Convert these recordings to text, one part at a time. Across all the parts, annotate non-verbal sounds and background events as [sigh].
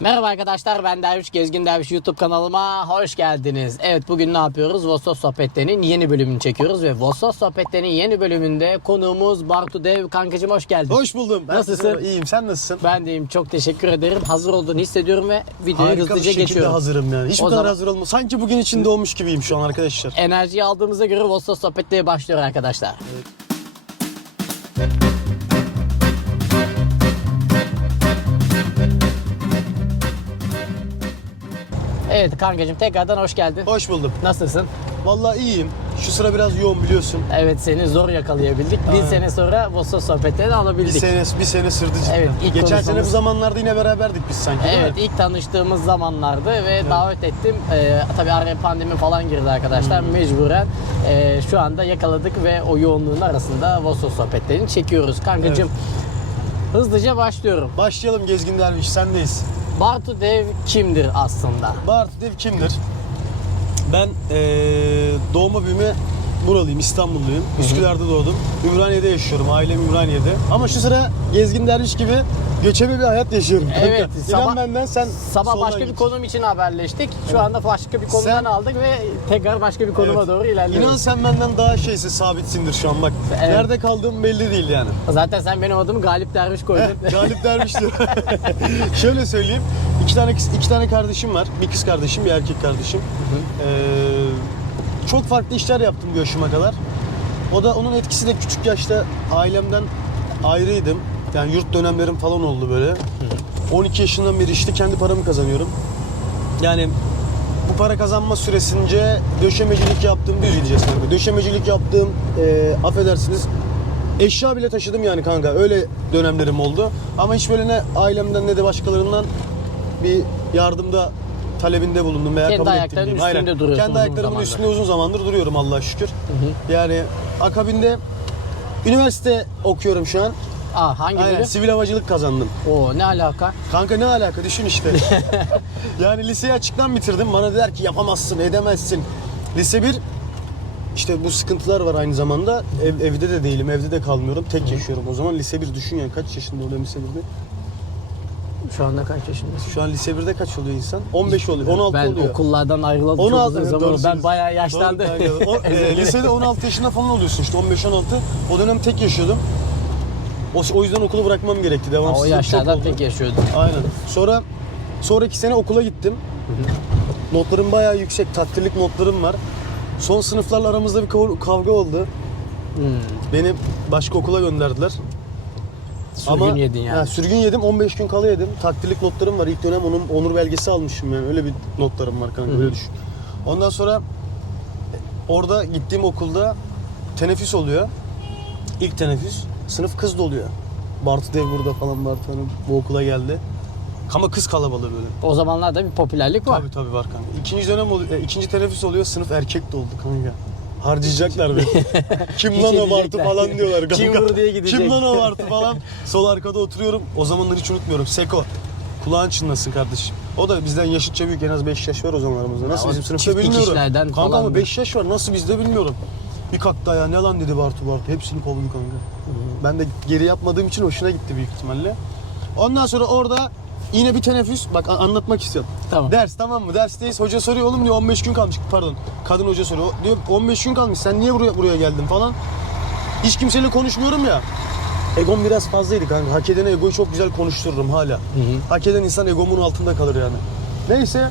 Merhaba arkadaşlar ben Derviş Gezgin Derviş YouTube kanalıma hoş geldiniz. Evet bugün ne yapıyoruz? Vosos Sohbetleri'nin yeni bölümünü çekiyoruz ve Vosos Sohbetleri'nin yeni bölümünde konuğumuz Bartu Dev. Kankacım hoş geldin. Hoş buldum. Ben Nasılsın? İyiyim. Sen nasılsın? Ben deyim çok teşekkür ederim. Hazır olduğunu hissediyorum ve videoya Harika hızlıca geçiyorum. hazırım yani. Hiç O bu kadar zaman- hazır olma. Sanki bugün için doğmuş gibiyim şu an arkadaşlar. Enerjiyi aldığımıza göre Vosos Sohbetleri başlıyor arkadaşlar. Evet kankacığım tekrardan hoş geldin. Hoş buldum. Nasılsın? Vallahi iyiyim. Şu sıra biraz yoğun biliyorsun. Evet seni zor yakalayabildik. Bir Aynen. sene sonra Vosos Sohbetlerini Bir alabildik. sene bir sene sırdı cidden. Evet, ilk Geçen sene konuşmamız- bu zamanlarda yine beraberdik biz sanki Evet ilk tanıştığımız zamanlardı ve davet ettim. Ee, tabii araya pandemi falan girdi arkadaşlar. Hmm. Mecburen e, şu anda yakaladık ve o yoğunluğun arasında Vosos sohbetlerini çekiyoruz. Kankacığım hızlıca başlıyorum. Başlayalım Gezgin Derviş sendeyiz. Bartu Dev kimdir aslında? Bart Dev kimdir? Ben eee doğma büyüme buralıyım, İstanbulluyum. Üsküdar'da doğdum. Ümraniye'de yaşıyorum, ailem Ümraniye'de. Ama şu sıra Gezgin Derviş gibi göçebe bir hayat yaşıyorum. kanka. Evet, [laughs] İnan sabah- benden sen Sabah soldan başka bir git. konum için haberleştik. Şu anda başka bir konudan Sen- aldık ve tekrar başka bir konuma Evet. doğru ilerliyoruz. İnan sen benden daha şeysin, sabitsindir şu an bak. Evet. Nerede kaldığım belli değil yani. Zaten sen benim adımı Galip Derviş koydun. [laughs] Galip Derviş diyor. [laughs] Şöyle söyleyeyim. iki tane kız- iki tane kardeşim var. Bir kız kardeşim, bir erkek kardeşim. Ee, çok farklı işler yaptım bu yaşıma kadar. O da onun etkisi de küçük yaşta ailemden ayrıydım. Yani yurt dönemlerim falan oldu böyle. 12 yaşından beri işte kendi paramı kazanıyorum. Yani bu para kazanma süresince döşemecilik yaptım, düz gideceğiz kanka. Döşemecilik yaptım, e, affedersiniz eşya bile taşıdım yani kanka. Öyle dönemlerim oldu. Ama hiç böyle ne ailemden ne de başkalarından bir yardımda talebinde bulundum veya Kendi kabul ettim ayaklarının diyeyim. üstünde Aynen. duruyorsun Kendi uzun ayaklarımın zamandır. üstünde uzun zamandır duruyorum Allah'a şükür. Yani akabinde üniversite okuyorum şu an. Aa hangi Aynen, bölüm? sivil havacılık kazandım. Oo ne alaka? Kanka ne alaka düşün işte. [laughs] yani liseyi açıktan bitirdim. Bana dediler ki yapamazsın, edemezsin. Lise 1 işte bu sıkıntılar var aynı zamanda. Ev, evde de değilim, evde de kalmıyorum. Tek yaşıyorum o zaman. Lise 1 düşün yani kaç yaşında oluyor lise 1'de? Şu anda kaç yaşındasın? Şu an lise 1'de kaç oluyor insan? 15 oluyor, 16 ben oluyor. okullardan ayrılalı çok 16 uzun evet, zaman. Ben bayağı yaşlandım. Doğru. [laughs] O, e, lisede 16 yaşında falan oluyorsun işte 15-16. O dönem tek yaşıyordum. O, o yüzden okulu bırakmam gerekti. o Devamsızlık çok yaşlardan oldu. tek yaşıyordum. Aynen. Sonra sonraki sene okula gittim. Notlarım bayağı yüksek. Takdirlik notlarım var. Son sınıflarla aramızda bir kav- kavga oldu. Hmm. Beni başka okula gönderdiler. Sürgün yedin yani. Ha, sürgün yedim. 15 gün kala yedim. Takdirlik notlarım var. İlk dönem onun onur belgesi almışım yani. Öyle bir notlarım var kanka. Öyle düşün. Ondan sonra orada gittiğim okulda teneffüs oluyor. İlk teneffüs. Sınıf kız doluyor. Bartu Dev burada falan Bartu Hanım bu okula geldi. Ama kız kalabalığı böyle. O zamanlarda bir popülerlik var. Tabii tabii var kanka. İkinci dönem oluyor, e, ikinci teneffüs oluyor. Sınıf erkek doldu kanka. Harcayacaklar beni. [laughs] Kim lan o. Bartu falan diyorlar. Kim vur diye gidecek. Kim lan o Bartu falan. Sol arkada oturuyorum. O zamanları hiç unutmuyorum. Seko. Kulağın çınlasın kardeşim. O da bizden yaşıtça büyük en az 5 yaş var o zaman aramızda. Nasıl Ya o bizim sınıfta çift bilmiyorum. dikişlerden Kanka falan ama da. 5 yaş var nasıl bizde bilmiyorum. Bir kalktı ayağa ne lan dedi Bartu Bartu. Hepsini kovdu kanka. Ben de geri yapmadığım için hoşuna gitti büyük ihtimalle. Ondan sonra orada yine bir teneffüs. Bak an- anlatmak istiyorum. Tamam. Ders tamam mı? Dersteyiz. Hoca soruyor oğlum diyor 15 gün kalmış. Pardon. Kadın hoca soruyor. Diyor 15 gün kalmış. Sen niye buraya buraya geldin falan. Hiç kimseyle konuşmuyorum ya. Egom biraz fazlaydı kanka. Hak edene egoyu çok güzel konuştururum hala. Hak eden insan egomun altında kalır yani. Neyse.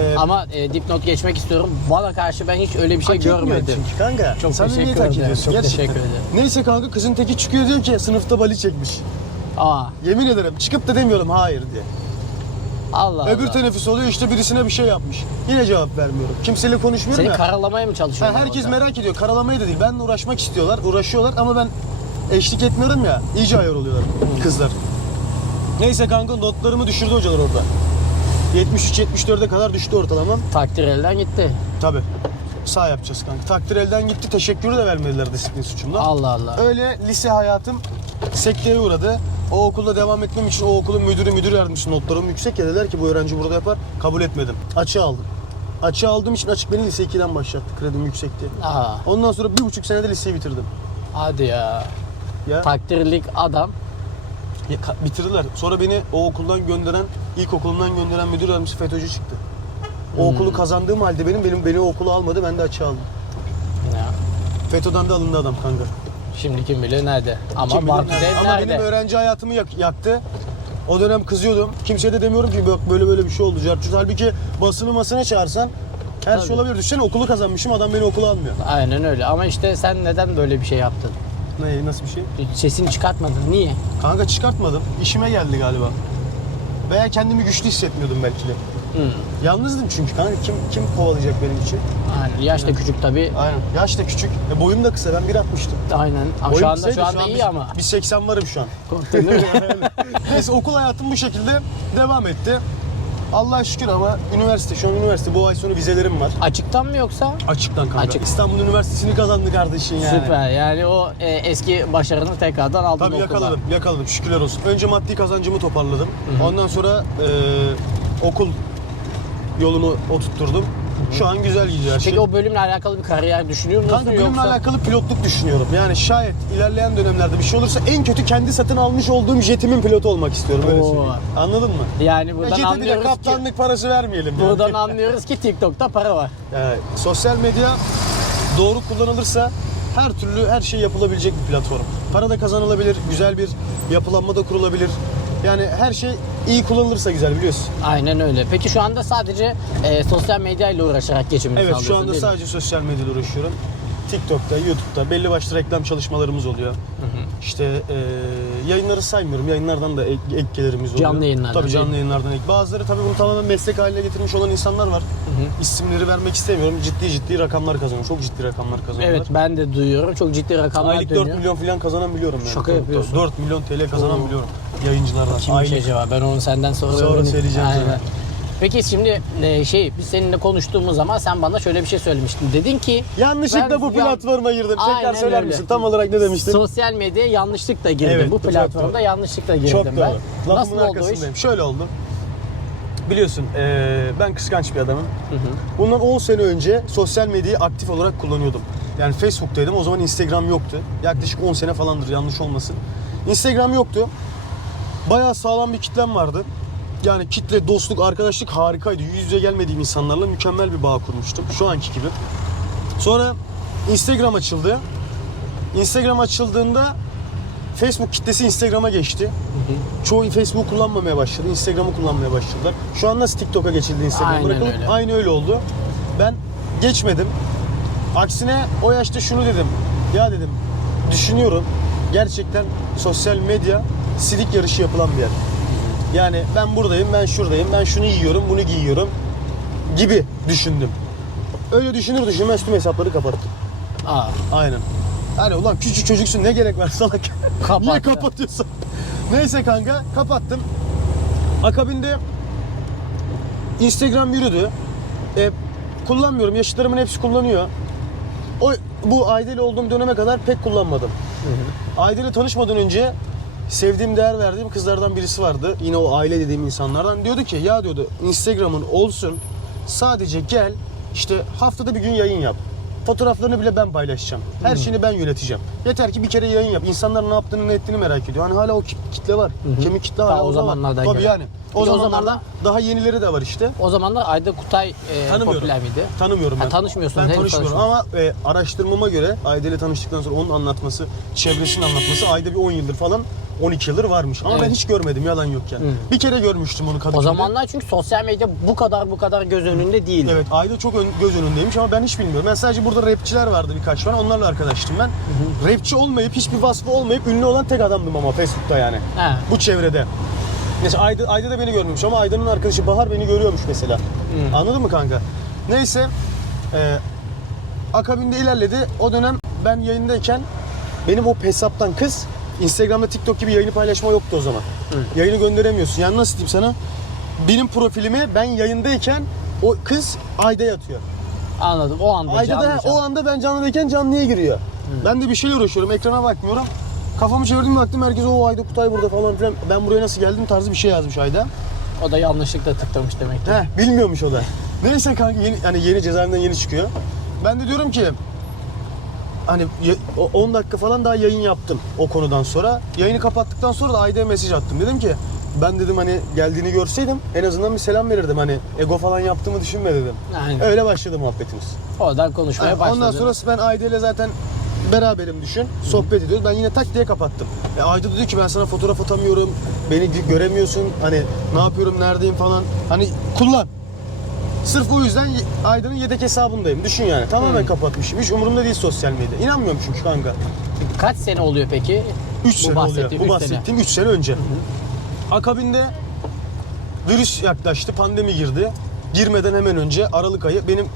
e, Ama e, dipnot geçmek istiyorum. Bana karşı ben hiç öyle bir şey hak görmedim. Çünkü kanka. Çok Sen teşekkür hak ederim, ediyorsun? çok Gerçekten. teşekkür ederim. Neyse kanka kızın teki çıkıyor diyor ki sınıfta bali çekmiş. Aa Yemin ederim çıkıp da demiyorum hayır diye. Allah Öbür Allah. teneffüs oluyor işte birisine bir şey yapmış. Yine cevap vermiyorum. Kimseyle konuşmuyorum Seni ya. karalamaya mı Ha, çalışıyorsun? herkes orada? merak ediyor. Karalamayı da değil. Benle uğraşmak istiyorlar. Uğraşıyorlar ama ben eşlik etmiyorum ya. iyice ayar oluyorlar kızlar. Neyse kanka notlarımı düşürdü hocalar orada. 73-74'e kadar düştü ortalamam. Takdir elden gitti. Tabi. Sağ yapacağız kanka. Takdir elden gitti. Teşekkürü de vermediler disiplin suçumda. Allah Allah. Öyle lise hayatım sekteye uğradı. O okulda devam etmem için o okulun müdürü, müdür yardımcısı notlarım yüksek ya dediler ki bu öğrenci burada yapar. Kabul etmedim. Açığa aldım. Açığa aldığım için açık beni lise 2'den başlattı. Kredim yüksekti. Aa, Ondan sonra bir buçuk senede liseyi bitirdim. hadi ya. Ya Takdirlik adam Ya, ka- bitirdiler. Sonra beni o okuldan gönderen, ilkokulumdan gönderen müdür yardımcısı FETÖ'cü çıktı. O Hmm. okulu kazandığım halde benim benim beni o okula almadı. Ben de açığa aldım. Ya. FETÖ'den de alındı adam kanka. Şimdi kim bilir nerede. Ama Kim bilir Bartu nerede? Dev Ama nerede? benim öğrenci hayatımı yak- yaktı. O dönem kızıyordum. Kimseye de demiyorum ki bak böyle böyle bir şey oldu. Cartçut. Halbuki basını masına çağırsan her Tabii. şey olabilir. Düşünsene okulu kazanmışım adam beni okula almıyor. Aynen öyle. Ama işte sen neden böyle bir şey yaptın? Ne, nasıl bir şey? Sesini çıkartmadın. Niye? Kanka çıkartmadım. İşime geldi galiba. Veya kendimi güçlü hissetmiyordum belki de. Hı. Yalnızdım çünkü kanka kim kim kovalayacak benim için? Aynen. Yaş da küçük tabii. Aynen. Yaş da küçük. E, boyum da kısa. Ben 1.60'tım. Aynen. Ama Boyum şu anda kısaydı, şu anda an iyi ama. Bir 80 varım şu an. Korktun değil mi? [laughs] Neyse okul hayatım bu şekilde devam etti. Allah'a şükür ama üniversite, şu an üniversite. Bu ay sonu vizelerim var. Açıktan mı yoksa? Açıktan kanka. Açık. İstanbul Üniversitesi'ni kazandı kardeşin yani. Süper. Yani o e, eski başarını tekrardan aldın Tabii okuldan. yakaladım, yakaladım. Şükürler olsun. Önce maddi kazancımı toparladım. Ondan sonra e, okul yolunu oturtturdum. Şu an güzel gidiyor her şey. Peki o bölümle alakalı bir kariyer düşünüyor musun Kanka bölümle yoksa? alakalı pilotluk düşünüyorum. Yani şayet ilerleyen dönemlerde bir şey olursa en kötü kendi satın almış olduğum jetimin pilotu olmak istiyorum. Öyle Oo. söyleyeyim. Anladın mı? Yani Ya buradan jete bile anlıyoruz ki kaptanlık parası vermeyelim. yani. buradan anlıyoruz ki TikTok'ta para var. Yani sosyal medya doğru kullanılırsa her türlü her şey yapılabilecek bir platform. Para da kazanılabilir, güzel bir yapılanma da kurulabilir. Yani her şey iyi kullanılırsa güzel biliyorsun. Aynen öyle. Peki şu anda sadece e, sosyal medya ile uğraşarak geçimini Evet şu sağlıyorsun anda değil mi? sadece sosyal medyada uğraşıyorum. TikTok'ta, YouTube'da belli başlı reklam çalışmalarımız oluyor. İşte e, yayınları saymıyorum. Yayınlardan da ek, ek gelirimiz oluyor. Canlı yayınlardan Tabii değil canlı mi? yayınlardan ek. Bazıları tabii bunu tamamen meslek haline getirmiş olan insanlar var. İsimleri vermek istemiyorum. Ciddi ciddi rakamlar kazanıyor. Çok ciddi rakamlar kazanıyorlar. Evet ben de duyuyorum. Çok ciddi rakamlar Aylık dönüyor. 4 milyon falan kazanan biliyorum yani. Şaka yapıyorsun. tabii. 4 milyon TL kazanan Oo. biliyorum yayıncılardan. Kimmiş Aylık. acaba? Ben onu senden sonra, Sonra öğreneyim. söyleyeceğim sana. Peki şimdi e, şey biz seninle konuştuğumuz zaman sen bana şöyle bir şey söylemiştin. Dedin ki Yanlışlıkla Ben bu platforma girdim. Aynen Tekrar söyler öyle. misin? Tam olarak ne demiştin? sosyal medyaya yanlışlıkla girdim. Evet, Bu çok platformda doğru. yanlışlıkla girdim Çok ben. doğru. Lafımın Nasıl oldu o iş? arkasındayım. Şöyle oldu. Biliyorsun eee, ben kıskanç bir adamım. Bundan 10 sene önce sosyal medyayı aktif olarak kullanıyordum. Yani Facebook'taydım. O zaman Instagram yoktu. Yaklaşık 10 sene falandır yanlış olmasın. Instagram yoktu. Bayağı sağlam bir kitlem vardı. Yani kitle, dostluk, arkadaşlık harikaydı. Yüz yüze gelmediğim insanlarla mükemmel bir bağ kurmuştum. Şu anki gibi. Sonra Instagram açıldı. Instagram açıldığında Facebook kitlesi Instagram'a geçti. Çoğu Facebook kullanmamaya başladı. Instagram'ı kullanmaya başladılar. Şu an nasıl TikTok'a geçildi Instagram Aynen bırakılıp öyle. aynı öyle oldu. Ben geçmedim. Aksine o yaşta şunu dedim. Ya dedim düşünüyorum. Gerçekten sosyal medya silik yarışı yapılan bir yer. Yani ben buradayım, ben şuradayım, ben şunu yiyorum, bunu giyiyorum gibi düşündüm. Öyle düşünür düşünmez tüm hesapları kapattım. Aa, Aynen. Hani ulan küçük çocuksun ne gerek var salak. [laughs] Kapat Niye kapatıyorsun? Neyse kanka kapattım. Akabinde Instagram yürüdü. E, kullanmıyorum. Yaşıtlarımın hepsi kullanıyor. O bu Aydeli olduğum döneme kadar pek kullanmadım. Aydeli tanışmadan önce sevdiğim, değer verdiğim kızlardan birisi vardı. Yine o aile dediğim insanlardan. Diyordu ki ya diyordu Instagram'ın olsun. Sadece gel işte haftada bir gün yayın yap. Fotoğraflarını bile ben paylaşacağım. Her şeyini ben yöneteceğim. Yeter ki bir kere yayın yap. İnsanlar ne yaptığını ne ettiğini merak ediyor. Hani hala o kit- kitle var. Kemik kitle hala Ta o orada var. zamanlardan Tabii yani. O Peki o zamanlarda zamanlar- daha yenileri de var işte. o zamanlar Ayda Kutay e, popüler miydi? Tanımıyorum Ha, ben. tanışmıyorsun, Ben henüz tanışmıyorum ama e, araştırmama göre Ayda ile tanıştıktan sonra onun anlatması, çevresinin anlatması Ayda bir 10 yıldır falan 12 yıldır varmış. Ama ben Evet. hiç görmedim yalan yok yani. Bir kere görmüştüm onu Kadıköy'de. O zamanlar çünkü sosyal medya bu kadar bu kadar göz önünde değildi. Evet Ayda çok ön- göz önündeymiş ama ben hiç bilmiyorum. Ben sadece burada rapçiler vardı birkaç tane onlarla arkadaştım ben. Rapçi olmayıp hiçbir vasfı olmayıp ünlü olan tek adamdım ama Facebook'ta yani. Ha. Bu çevrede. Mesela Ayda, Ayda da beni görmemiş ama Ayda'nın arkadaşı Bahar beni görüyormuş mesela. Anladın mı kanka? Neyse. E, akabinde ilerledi. O dönem ben yayındayken benim o hesaptan kız Instagram'da TikTok gibi yayını paylaşma yoktu o zaman. Yayını gönderemiyorsun. Yani nasıl diyeyim sana? Benim profilimi ben yayındayken o kız Ayda'ya atıyor. Anladım. O anda Ayda da canlı o canlı. anda ben canlıyken canlıya giriyor. Ben de bir şeyle uğraşıyorum. Ekrana bakmıyorum. Kafamı çevirdim baktım herkes o Ayda Kutay burada falan filan. Ben buraya nasıl geldim tarzı bir şey yazmış Ayda. O da yanlışlıkla tıklamış demek ki. Heh, bilmiyormuş o da. Neyse kanka yeni, hani yeni cezaevinden yeni çıkıyor. Ben de diyorum ki hani ya- o 10 dakika falan daha yayın yaptım o konudan sonra. Yayını kapattıktan sonra da Ayda'ya mesaj attım. Dedim ki ben dedim hani geldiğini görseydim en azından bir selam verirdim. Hani ego falan yaptığımı düşünme dedim. Aynen. Öyle başladı muhabbetimiz. Oradan konuşmaya Yani başladı. ondan sonra ben Ayda ile zaten beraberim düşün. Sohbet ediyoruz. Ben yine tak diye kapattım. E Ayda dedi ki ben sana fotoğraf atamıyorum. Beni gö- göremiyorsun. Hani ne yapıyorum, neredeyim falan. Hani kullan. Sırf o yüzden Ayda'nın yedek hesabındayım. Düşün yani. Tamamen kapatmışım. Hiç umurumda değil sosyal medya. İnanmıyorum çünkü kanka. Kaç sene oluyor peki? 3 Bu sene oluyor. Bu bahsettiğim 3 sene önce. Akabinde virüs yaklaştı, pandemi girdi. Girmeden hemen önce Aralık ayı benim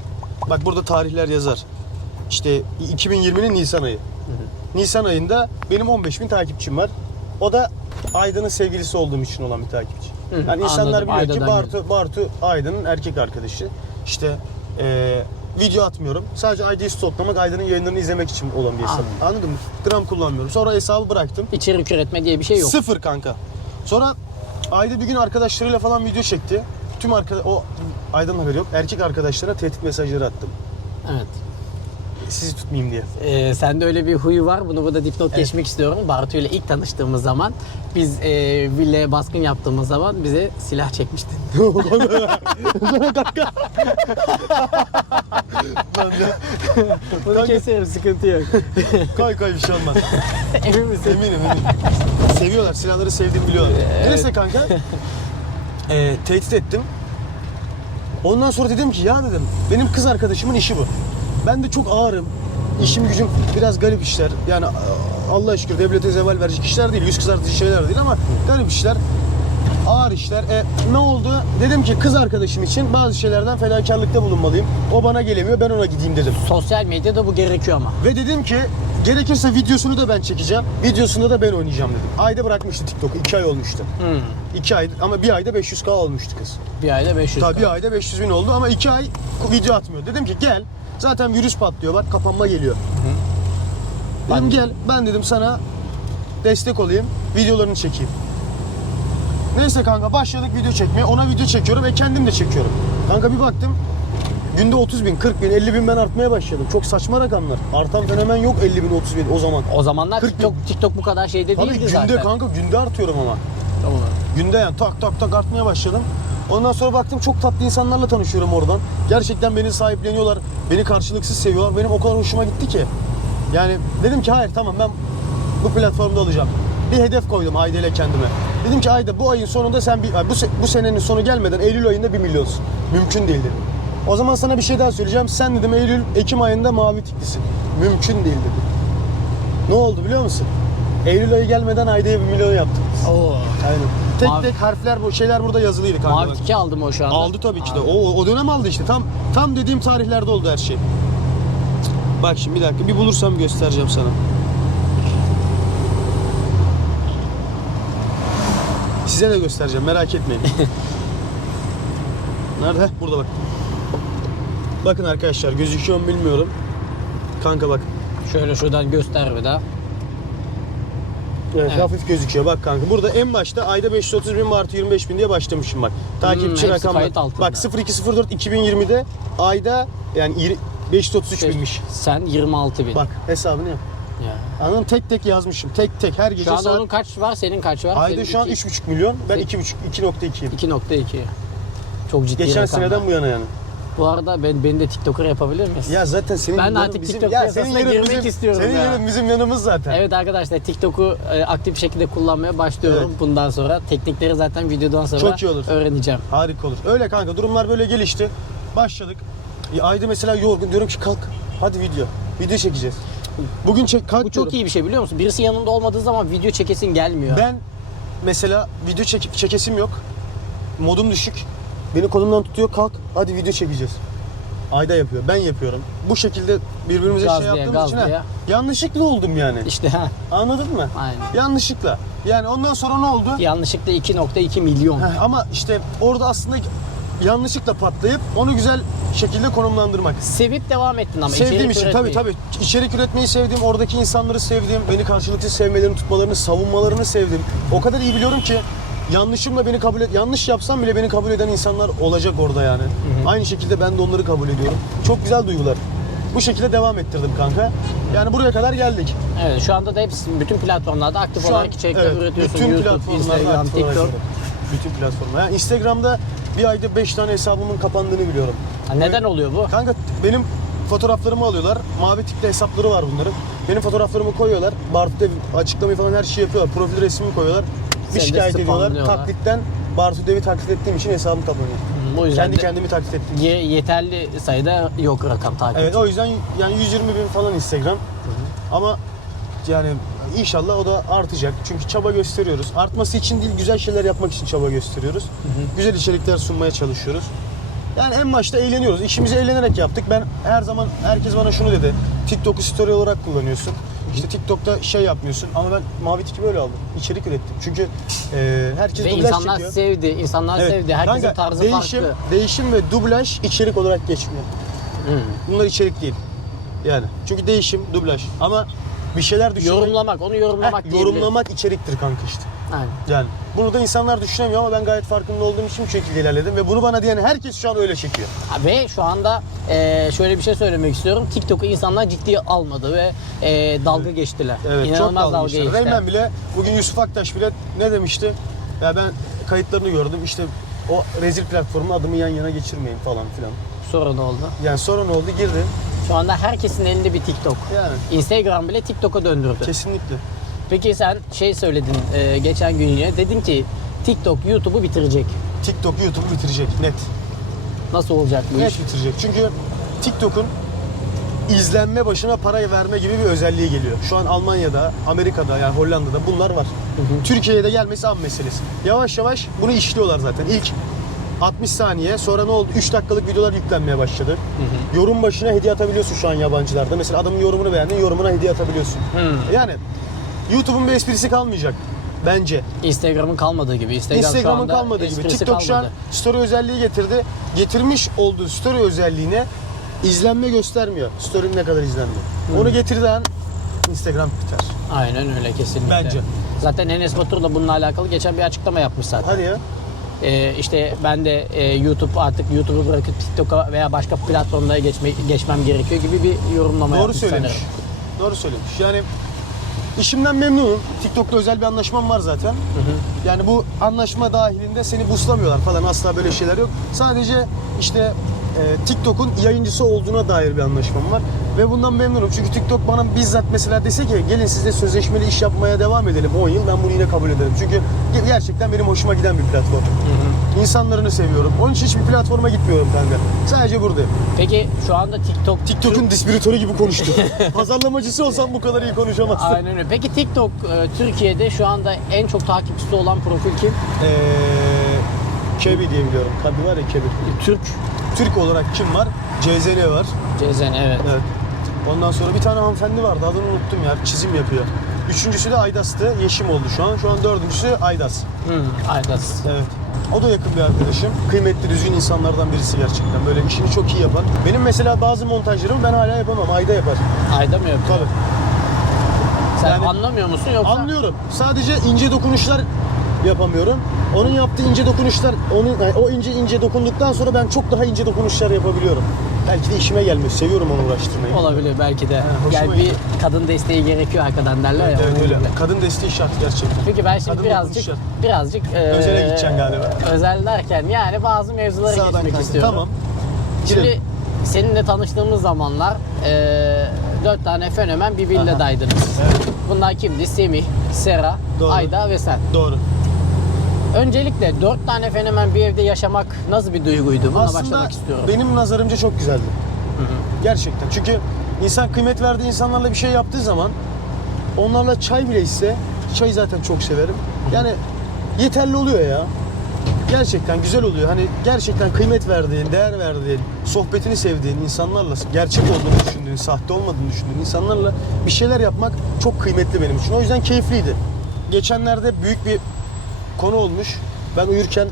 bak burada tarihler yazar. İşte 2020'nin Nisan ayı. Nisan ayında benim 15 bin takipçim var. O da Aydın'ın sevgilisi olduğum için olan bir takipçi. Hı, yani insanlar anladım. biliyor ki Ayda'dan Bartu, Bartu Aydın'ın erkek arkadaşı. İşte eee, video atmıyorum. Sadece Ayda'yı stalklamak, Aydın'ın yayınlarını izlemek için olan bir hesap. Anladım. Anladın mı? Gram kullanmıyorum. Sonra hesabı bıraktım. İçerik üretme diye bir şey yok. Sıfır kanka. Sonra Ayda bir gün arkadaşlarıyla falan video çekti. Tüm arka o Aydın haberi yok. Erkek arkadaşlara tehdit mesajları attım. Evet. Sizi tutmayayım diye. Ee, sende öyle bir huyu var. Bunu burada dipnot geçmek istiyorum. Bartu ile ilk tanıştığımız zaman biz e, villaya baskın yaptığımız zaman bize silah çekmiştin. [laughs] [laughs] Bunu Kanka- keserim sıkıntı yok. [laughs] Kay kay bir şey olmaz. Emin misin? eminim eminim. Seviyorlar. Silahları sevdiğimi biliyorlar. Neyse kanka. Ee, tehdit ettim. Ondan sonra dedim ki ya dedim benim kız arkadaşımın işi bu. Ben de çok ağırım. İşim gücüm biraz garip işler. Yani Allah şükür devlete zeval verecek işler değil. Yüz kızartıcı şeyler değil ama garip işler. Ağır işler. E, ne oldu? Dedim ki kız arkadaşım için bazı şeylerden fedakarlıkta bulunmalıyım. O bana gelemiyor ben ona gideyim dedim. Sosyal medyada bu gerekiyor ama. Ve dedim ki gerekirse videosunu da ben çekeceğim. Videosunda da ben oynayacağım dedim. Ayda bırakmıştı TikTok'u. 2 ay olmuştu. Hmm. 2 ay ama bir ayda 500k olmuştu kız. Bir ayda 500 Tabii bir ayda 500 bin oldu ama 2 ay video atmıyor. Dedim ki gel. Zaten virüs patlıyor bak kapanma geliyor. Dedim Ben- gel ben dedim sana destek olayım. Videolarını çekeyim. Neyse kanka başladık video çekmeye. Ona video çekiyorum ve kendim de çekiyorum. Kanka bir baktım günde 30 bin, 40 bin, 50 bin ben artmaya başladım. Çok saçma rakamlar. Artan fenomen yok 50 bin, 30 bin o zaman. O zamanlar 40 TikTok, TikTok bu kadar şeyde Tabii değildi günde zaten. kanka günde artıyorum ama. Tamam. Günde yani tak tak tak artmaya başladım. Ondan sonra baktım çok tatlı insanlarla tanışıyorum oradan. Gerçekten beni sahipleniyorlar. Beni karşılıksız seviyorlar. Benim o kadar hoşuma gitti ki. Yani dedim ki hayır tamam ben bu platformda olacağım. Bir hedef koydum Ayda ile kendime. Dedim ki Ayda bu ayın sonunda sen bir, bu, se- bu senenin sonu gelmeden Eylül ayında 1 milyonsun. Mümkün değil dedim. O zaman sana bir şey daha söyleyeceğim. Sen dedim Eylül, Ekim ayında mavi tiklisin. Mümkün değil dedim. Ne oldu biliyor musun? Eylül ayı gelmeden Ayda'ya 1 milyon yaptım. Oo. Aynen. Tek Mavi- tek harfler bu şeyler burada yazılıydı kanka. Mavi bak. tiki aldım o şu anda. Aldı tabii ki de. O, o dönem aldı işte. Tam tam dediğim tarihlerde oldu her şey. Bak şimdi bir dakika bir bulursam göstereceğim sana. Size de göstereceğim merak etmeyin. [laughs] Nerede? Heh, Burada bak. Bakın arkadaşlar gözüküyor mu bilmiyorum. Kanka bak. Şöyle şuradan göster bir daha. Evet, Evet. hafif gözüküyor. Bak kanka burada en başta ayda 530 bin artı 25 bin diye başlamışım bak. Takipçi Hmm, rakamlar. Bak 0204 2020'de ayda yani iri- 533 binmiş. Sen 26 bin. Bak hesabını yap. Ya. Anladın mı? Tek tek yazmışım. Tek tek her gece Şu anda saat. onun kaç var? Senin kaç var? Ayda Senin şu an iki- 3,5 milyon. Ben Sen- 2,5 2.2'yim. 2.2. Çok ciddi Geçen seneden bu yana yani. Bu arada ben beni de TikToker yapabilir miyiz? Ya zaten senin Ben artık bizim, TikTok ya piyasasına senin yerin girmek bizim, istiyorum Senin ya. yerin bizim yanımız zaten. Evet arkadaşlar TikTok'u e, aktif şekilde kullanmaya başlıyorum Evet. bundan sonra. Teknikleri zaten videodan sonra Çok iyi olur. öğreneceğim. Harika olur. Öyle kanka durumlar böyle gelişti. Başladık. Ya Ayda mesela yorgun diyorum ki kalk hadi video. Video çekeceğiz. Bugün çek kalk Bu çok diyorum. iyi bir şey biliyor musun? Birisi yanında olmadığı zaman video çekesin gelmiyor. Ben mesela video çek çekesim yok. Modum düşük. Beni kolumdan tutuyor kalk hadi video çekeceğiz. Ayda yapıyor. Ben yapıyorum. Bu şekilde birbirimize şey Gazlaya, yaptığımız için ha, yanlışlıkla oldum yani. İşte ha. Anladın mı? Aynen. Yanlışlıkla. Yani ondan sonra ne oldu? Yanlışlıkla 2.2 milyon. Heh, ama işte orada aslında yanlışlıkla patlayıp onu güzel şekilde konumlandırmak. Sevip devam ettin ama Sevdiğim için tabii tabii içerik üretmeyi sevdiğim, oradaki insanları sevdiğim, beni karşılıksız sevmelerini, tutmalarını, savunmalarını sevdim. O kadar iyi biliyorum ki yanlışımla beni kabul et, yanlış yapsam bile beni kabul eden insanlar olacak orada yani. Aynı şekilde ben de onları kabul ediyorum. Çok güzel duygular. Bu şekilde devam ettirdim kanka. Yani buraya kadar geldik. Evet şu anda da hepsi bütün platformlarda aktif Şu an olarak içerikler evet, üretiyorsun. bütün YouTube, platformlarda Instagram, TikTok. Bütün platformlar. Yani Instagram'da bir ayda 5 tane hesabımın kapandığını biliyorum. Ha, neden oluyor bu? Kanka benim fotoğraflarımı alıyorlar. Mavi tikli hesapları var bunların. Benim fotoğraflarımı koyuyorlar. Bartu'da açıklamayı falan her şeyi yapıyorlar. Profil resmimi koyuyorlar. Bir Seni de şikayet ediyorlar. spamlıyorlar. Taklitten Bartu Dev'i taklit ettiğim için hesabım kapanıyor. Bu yüzden Kendi de kendimi taklit ettim. ye- yeterli sayıda yok rakam takip. Evet o yüzden yani 120 bin falan Instagram. Ama yani inşallah o da artacak. Çünkü çaba gösteriyoruz. Artması için değil güzel şeyler yapmak için çaba gösteriyoruz. Güzel içerikler sunmaya çalışıyoruz. Yani en başta eğleniyoruz. İşimizi eğlenerek yaptık. Ben her zaman herkes bana şunu dedi. TikTok'u story olarak kullanıyorsun. İşte TikTok'ta şey yapmıyorsun ama ben Mavi Tiki böyle aldım. İçerik ürettim. Çünkü e, herkes Ve dublaj insanlar çekiyor. sevdi, insanlar Evet. sevdi. Herkesin Kanka, tarzı değişim, farklı. Değişim ve dublaj içerik olarak geçmiyor. Hı. Bunlar içerik değil. Yani. Çünkü değişim, dublaj. Ama bir şeyler düşünmek... Yorumlamak, onu yorumlamak Heh, diyebiliriz. yorumlamak içeriktir kanka işte. Aynen. Yani bunu da insanlar düşünemiyor ama ben gayet farkında olduğum için bu şekilde ilerledim ve bunu bana diyen herkes şu an öyle çekiyor. Ve şu anda e, şöyle bir şey söylemek istiyorum. TikTok'u insanlar ciddiye almadı ve e, dalga geçtiler. Evet İnanılmaz çok dalga dalmışlar. geçtiler. Reymen bile bugün Yusuf Aktaş bile ne demişti? Ya ben kayıtlarını gördüm işte o rezil platformun adımı yan yana geçirmeyin falan filan. Sorun oldu. Yani sonra ne oldu? Girdi. Şu anda herkesin elinde bir TikTok. Yani Instagram bile TikTok'a döndürdü. kesinlikle. Peki sen şey söyledin e, geçen gün yine. Dedin ki TikTok YouTube'u bitirecek. TikTok YouTube'u bitirecek net. Nasıl olacak bu iş? Net bitirecek. Çünkü TikTok'un izlenme başına para verme gibi bir özelliği geliyor. Şu an Almanya'da, Amerika'da yani Hollanda'da bunlar var. Türkiye'ye de gelmesi an meselesi. Yavaş yavaş bunu işliyorlar zaten. İlk 60 saniye sonra ne oldu? 3 dakikalık videolar yüklenmeye başladı. Yorum başına hediye atabiliyorsun şu an yabancılarda. Mesela adamın yorumunu beğendin, yorumuna hediye atabiliyorsun. Hı. Yani YouTube'un bir esprisi kalmayacak bence. Instagram'ın kalmadığı gibi. Instagram Instagram'ın kalmadığı gibi. TikTok şu an kalmadı. story özelliği getirdi. Getirmiş olduğu story özelliğine izlenme göstermiyor. Story'nin ne kadar izlenmiyor. Onu getirdiği an Instagram biter. Aynen öyle kesinlikle. Bence. Zaten Enes Batur da bununla alakalı geçen bir açıklama yapmış zaten. Hadi ya. Ee, işte ben de e, YouTube artık YouTube'u bırakıp TikTok'a veya başka platformlara geçme, geçmem gerekiyor gibi bir yorumlama Doğru yapmış söylemiş. sanırım. Doğru söylemiş. Yani işimden memnunum. TikTok'ta özel bir anlaşmam var zaten. Yani bu anlaşma dahilinde seni buslamıyorlar falan asla böyle şeyler yok. Sadece işte e, TikTok'un yayıncısı olduğuna dair bir anlaşmam var. Ve bundan memnunum. Çünkü TikTok bana bizzat mesela dese ki gelin sizle sözleşmeli iş yapmaya devam edelim 10 yıl ben bunu yine kabul ederim. Çünkü ge- gerçekten benim hoşuma giden bir platform. İnsanlarını seviyorum. Onun için hiçbir platforma gitmiyorum kanka. Sadece burada. Peki şu anda TikTok TikTok'un distribütörü gibi konuştu. [laughs] Pazarlamacısı olsam bu kadar iyi konuşamazdım. Aynen öyle. Peki TikTok e, Türkiye'de şu anda en çok takipçisi olan profil kim? Ee, Kebi diye biliyorum. Kadın var ya Kebi. Türk. Türk olarak kim var? CZN var. Cezen evet. Evet. Ondan sonra bir tane hanımefendi vardı. Adını unuttum ya. Çizim yapıyor. Üçüncüsü de Aydas'tı. Yeşim oldu şu an. Şu an dördüncüsü Aydas. Hı, Aydas. Evet. O da yakın bir arkadaşım. Kıymetli, düzgün insanlardan birisi gerçekten. Böyle işini çok iyi yapan. Benim mesela bazı montajlarımı ben hala yapamam. Ayda yapar. Ayda mı yapıyor? Tabii. Sen Yani- anlamıyor musun yoksa? Anlıyorum. Sadece ince dokunuşlar yapamıyorum. Onun yaptığı ince dokunuşlar, onun yani o ince ince dokunduktan sonra ben çok daha ince dokunuşlar yapabiliyorum. Belki de işime gelmiyor. Seviyorum onu uğraştırmayı. Olabilir belki de. hoşuma yani bir gidiyor. kadın desteği gerekiyor arkadan derler ya. Evet onun öyle. gibi. Kadın desteği şart gerçekten. Peki ben şimdi Kadın birazcık dokunuşlar. birazcık e, Özele gideceksin galiba. Özel derken yani bazı mevzulara geçmek kanka. istiyorum. Tamam. Şimdi Girelim. seninle tanıştığımız zamanlar e, dört tane fenomen bir villadaydınız. Evet. Bunlar kimdi? Semih, Sera, Doğru. Ayda ve sen. Doğru. Öncelikle dört tane fenomen bir evde yaşamak nasıl bir duyguydu? Buna Aslında başlamak istiyorum. benim nazarımca çok güzeldi. Hı hı. Gerçekten. Çünkü insan kıymet verdiği insanlarla bir şey yaptığı zaman onlarla çay bile içse çayı zaten çok severim. Yani yeterli oluyor ya. Gerçekten güzel oluyor. Hani gerçekten kıymet verdiğin, değer verdiğin, sohbetini sevdiğin insanlarla, gerçek olduğunu düşündüğün, sahte olmadığını düşündüğün insanlarla bir şeyler yapmak çok kıymetli benim için. O yüzden keyifliydi. Geçenlerde büyük bir konu olmuş. Ben uyurken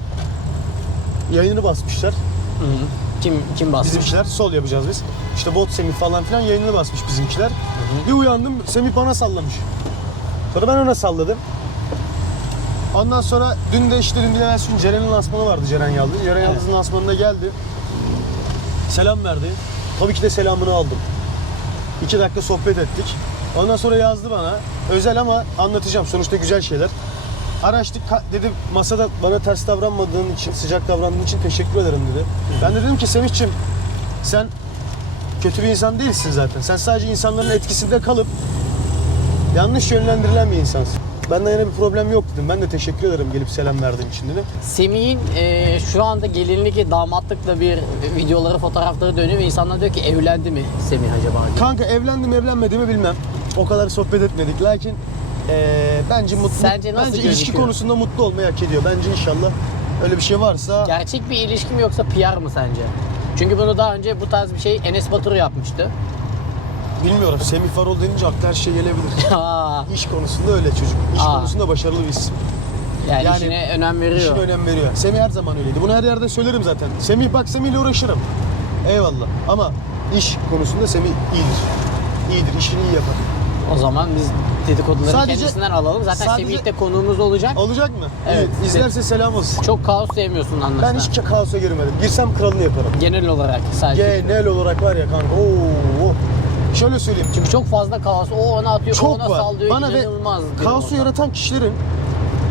yayını basmışlar. Hı hı. Kim kim bastı? Bizimkiler sol yapacağız biz. İşte bot Semih falan filan yayını basmış bizimkiler. Bir uyandım Semih bana sallamış. Sonra ben ona salladım. Ondan sonra dün de işte dün bir gün Ceren'in lansmanı vardı Ceren Yıldız. Ceren Evet. Lansmanına geldi. Selam verdi. Tabii ki de selamını aldım. İki dakika sohbet ettik. Ondan sonra yazdı bana. Özel ama anlatacağım. Sonuçta güzel şeyler. Araçtık dedi masada bana ters davranmadığın için, sıcak davrandığın için teşekkür ederim dedi. Ben de dedim ki Semih'ciğim sen kötü bir insan değilsin zaten. Sen sadece insanların etkisinde kalıp yanlış yönlendirilen bir insansın. Benden yana bir problem yok dedim. Ben de teşekkür ederim gelip selam verdiğin için dedim. Semih'in e, şu anda gelinlik, damatlıkla bir videoları, fotoğrafları dönüyor ve insanlar diyor ki evlendi mi Semih acaba? diye. Kanka evlendim evlenmedi mi bilmem. O kadar sohbet etmedik. Lakin eee, bence mutlu. Sence nasıl bence ilişki gözüküyor? konusunda mutlu olmayı hak ediyor. Bence inşallah öyle bir şey varsa Gerçek bir ilişki mi yoksa PR mı sence? Çünkü bunu daha önce bu tarz bir şey Enes Batur yapmıştı. bilmiyorum. Semih Varol denince akla her şey gelebilir. [laughs] Aa, İş konusunda öyle çocuk. İş Aa. konusunda başarılı bir isim. yani, Yani işine önem veriyor. İşine önem veriyor. Semih her zaman öyleydi. Bunu her yerde söylerim zaten. Semih bak Semih'le uğraşırım. Eyvallah. Ama iş konusunda Semih iyidir. İyidir. işini iyi yapar. O zaman biz dedikoduları Sadece- kendisinden alalım. Zaten sadece- Semih de konuğumuz olacak. Olacak mı? Evet. İyi. İzlerse selam olsun. Çok kaos sevmiyorsun Ben anlaşılan. hiç kaosa girmedim. Girsem kralını yaparım. Genel olarak sadece. Genel olarak var ya kanka. Oo. Şöyle söyleyeyim. Çünkü çok fazla kaos. O ona atıyor, Çok ona var. sallıyor. Bana ve inanılmaz. bir kaosu ortam. yaratan kişilerin,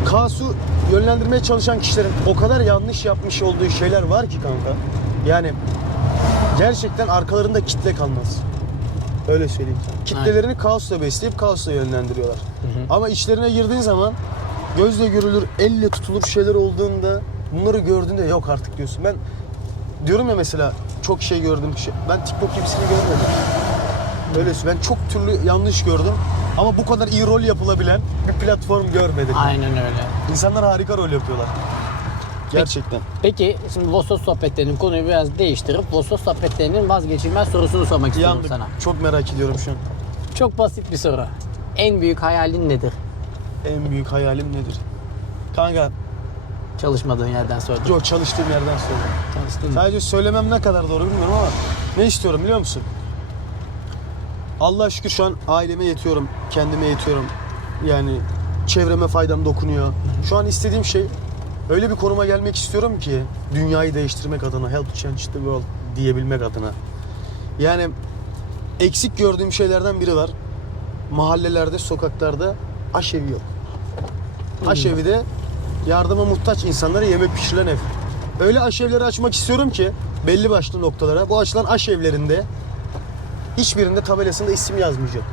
kaosu yönlendirmeye çalışan kişilerin o kadar yanlış yapmış olduğu şeyler var ki kanka. Yani gerçekten arkalarında kitle kalmaz. Öyle söyleyeyim. Kitlelerini kaosla besleyip kaosla yönlendiriyorlar. Ama içlerine girdiğin zaman gözle görülür, elle tutulur şeyler olduğunda bunları gördüğünde yok artık diyorsun. Ben diyorum ya mesela çok şey gördüm. Şey, ben TikTok gibisini görmedim. Öyle ben çok türlü yanlış gördüm. Ama bu kadar iyi rol yapılabilen bir platform görmedim. Aynen öyle. İnsanlar harika rol yapıyorlar. Gerçekten. Peki şimdi Vosos sohbetlerinin konuyu biraz değiştirip Vosos sohbetlerinin vazgeçilmez sorusunu sormak istiyorum Yandık. sana. Çok merak ediyorum şu an. Çok basit bir soru. En büyük hayalin nedir? En büyük hayalim nedir? Kanka, Çalışmadığın yerden sordum. yok çalıştığım yerden söylüyorum. Çalıştın mı? Sadece söylemem ne kadar doğru bilmiyorum ama ne istiyorum biliyor musun? Allah şükür şu an aileme yetiyorum, kendime yetiyorum. Yani çevreme faydam dokunuyor. Şu an istediğim şey öyle bir konuma gelmek istiyorum ki dünyayı değiştirmek adına, help change the world diyebilmek adına. Yani eksik gördüğüm şeylerden biri var. Mahallelerde, sokaklarda aşevi yok. Aşevi de yardıma muhtaç insanlara yemek pişirilen ev. Öyle aşevleri açmak istiyorum ki belli başlı noktalara. Bu açılan aşevlerinde hiçbirinde tabelasında isim yazmayacak.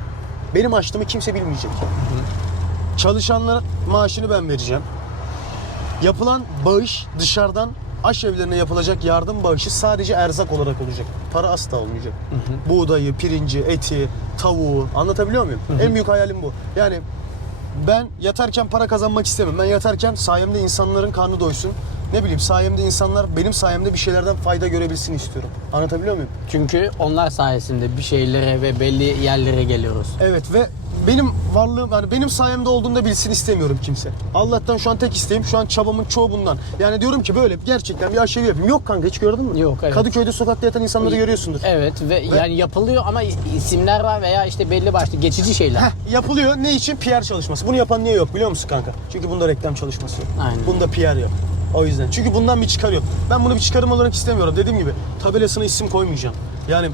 Benim açtığımı kimse bilmeyecek. Çalışanlar maaşını ben vereceğim. Yapılan bağış dışarıdan aşevlerine yapılacak yardım bağışı sadece erzak olarak olacak. Para asla olmayacak. Buğdayı, pirinci, eti, tavuğu anlatabiliyor muyum? En büyük hayalim bu. Yani ben yatarken para kazanmak istemem. Ben yatarken sayemde insanların karnı doysun. Ne bileyim sayemde insanlar benim sayemde bir şeylerden fayda görebilsin istiyorum. Anlatabiliyor muyum? Çünkü onlar sayesinde bir şeylere ve belli yerlere geliyoruz. Evet ve benim varlığım yani benim sayemde olduğunda bilsin istemiyorum kimse. Allah'tan şu an tek isteğim şu an çabamın çoğu bundan. Yani diyorum ki böyle gerçekten bir aşevi yapayım. Yok kanka hiç gördün mü? Yok, evet. Kadıköy'de sokakta yatan insanları görüyorsundur. Evet ve, yani yapılıyor ama isimler var veya işte belli başlı geçici şeyler. Heh, yapılıyor. Ne için? PR çalışması. Bunu yapan niye yok biliyor musun kanka? Çünkü bunda reklam çalışması yok. Aynen. Bunda PR yok. O yüzden. Çünkü bundan bir çıkar yok. Ben bunu bir çıkarım olarak istemiyorum. Dediğim gibi tabelasına isim koymayacağım. Yani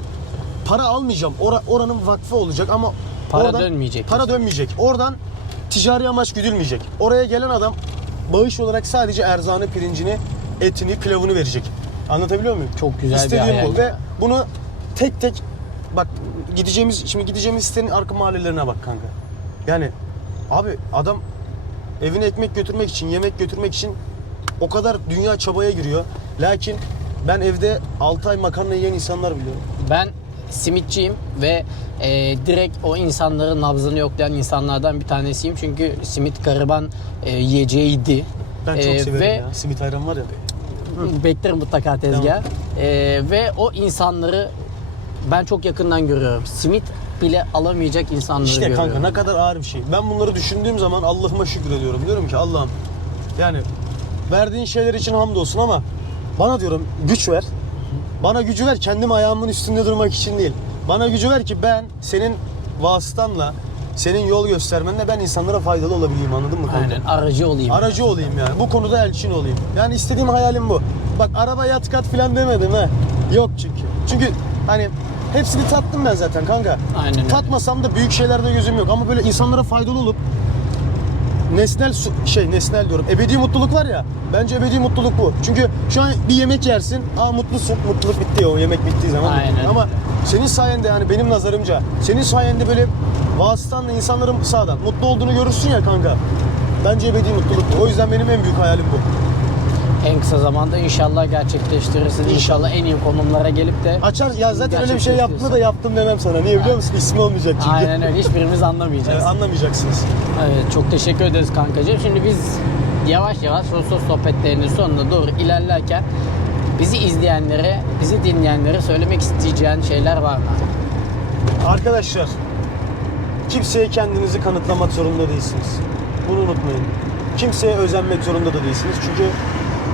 para almayacağım. Ora, oranın vakfı olacak ama Para oradan- dönmeyecek. Para dönmeyecek. Oradan ticari amaç güdülmeyecek. Oraya gelen adam bağış olarak sadece erzağını, pirincini, etini, pilavını verecek. Anlatabiliyor muyum? Çok güzel bir İstediğim hayal bu. Ve bunu tek tek bak gideceğimiz şimdi gideceğimiz sitenin arka mahallelerine bak kanka. Yani abi adam evine ekmek götürmek için, yemek götürmek için o kadar dünya çabaya giriyor. Lakin ben evde 6 ay makarna yiyen insanlar biliyorum. Ben simitçiyim ve e, direkt o insanların nabzını yoklayan insanlardan bir tanesiyim. Çünkü simit gariban e, yiyeceğiydi. Ben çok E, severim ve ya. Simit ayran var ya. beklerim mutlaka tezgah. E, ve o insanları ben çok yakından görüyorum. Simit bile alamayacak insanları İşte görüyorum. kanka ne kadar ağır bir şey. Ben bunları düşündüğüm zaman Allah'ıma şükrediyorum. Diyorum ki Allah'ım yani verdiğin şeyler için hamdolsun ama bana diyorum güç ver. Bana gücü ver kendim ayağımın üstünde durmak için değil. Bana gücü ver ki ben senin vasıtanla senin yol göstermenle ben insanlara faydalı olabileyim anladın mı kanka? Aynen aracı olayım. Aracı olayım yani. Bu konuda elçin olayım. Yani istediğim hayalim bu. Bak araba yat kat filan demedim ha. Yok çünkü. Çünkü hani hepsini tattım ben zaten kanka. Aynen öyle. Tatmasam da büyük şeylerde gözüm yok ama böyle insanlara faydalı olup nesnel şey nesnel diyorum. Ebedi mutluluk var ya. Bence ebedi mutluluk bu. Çünkü şu an bir yemek yersin. Aa mutlusun. Mutluluk bitti o yemek bittiği zaman. Aynen. Ama senin sayende yani benim nazarımca senin sayende böyle vasıtanla insanların sağdan mutlu olduğunu görürsün ya kanka. Bence ebedi mutluluk bu. O yüzden benim en büyük hayalim bu. En kısa zamanda inşallah gerçekleştirirsiniz. İnşallah en iyi konumlara gelip de Açar ya zaten öyle bir şey yaptığında da yaptım demem sana. Niye biliyor musun? İsmi olmayacak çünkü. Aynen öyle. Hiçbirimiz anlamayacağız. Evet, anlamayacaksınız. Evet, çok teşekkür ederiz kankacığım. Şimdi biz yavaş yavaş Rosos sohbetlerinin sonuna doğru ilerlerken bizi izleyenlere, bizi dinleyenlere söylemek isteyeceğin şeyler var mı? Arkadaşlar, kimseye kendinizi kanıtlamak zorunda değilsiniz. Bunu unutmayın. Kimseye özenmek zorunda da değilsiniz. Çünkü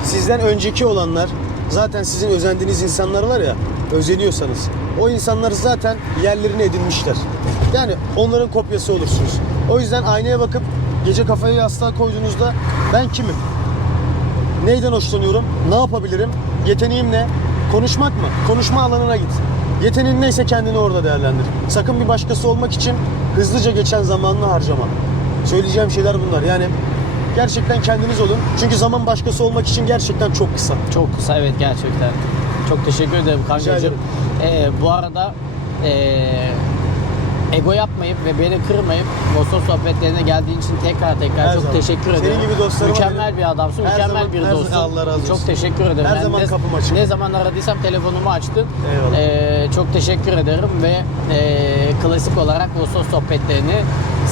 sizden önceki olanlar, zaten sizin özendiğiniz insanlar var ya, özeniyorsanız, o insanlar zaten yerlerini edinmişler. Yani onların kopyası olursunuz. O yüzden aynaya bakıp gece kafayı yastığa koyduğunuzda ben kimim? Neyden hoşlanıyorum? Ne yapabilirim? Yeteneğim ne? Konuşmak mı? Konuşma alanına git. Yeteneğin neyse kendini orada değerlendir. Sakın bir başkası olmak için hızlıca geçen zamanını harcama. Söyleyeceğim şeyler bunlar. Yani gerçekten kendiniz olun. Çünkü zaman başkası olmak için gerçekten çok kısa. Çok kısa evet gerçekten. Çok teşekkür ederim kankacığım. ederim. Ee, bu arada ee, ego yapmayıp ve beni kırmayıp Vosos sohbetlerine geldiğin için tekrar tekrar Her çok zaman. teşekkür Senin ederim. gibi dostlarıma Mükemmel benim- bir adamsın, Her mükemmel zaman- bir her dostsun. Allah razı olsun. Çok teşekkür ederim. Her Ben zaman ne, kapım açık. Ne zaman aradıysam telefonumu açtın. Eyvallah. Ee, çok teşekkür ederim ve ee, klasik olarak Vosos sohbetlerini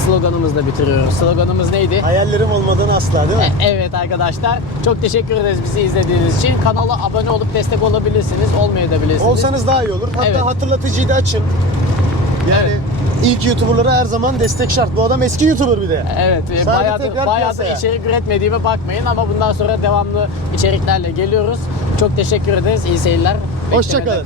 sloganımızla bitiriyoruz. Sloganımız neydi? Hayallerim olmadan asla değil mi? E, Evet arkadaşlar çok teşekkür ederiz bizi izlediğiniz için. Kanala abone olup destek olabilirsiniz, olmayabilirsiniz. Olsanız daha iyi olur. Hatta Evet. hatırlatıcıyı da açın. Yani Evet. İlk YouTuber'lara her zaman destek şart. Bu adam eski YouTuber bir de. Evet, e, Sadece bayağıdır, bayağıdır piyasaya. içerik üretmediğime bakmayın ama bundan sonra devamlı içeriklerle geliyoruz. Çok teşekkür ederiz. İyi seyirler. Hoşça Beklemede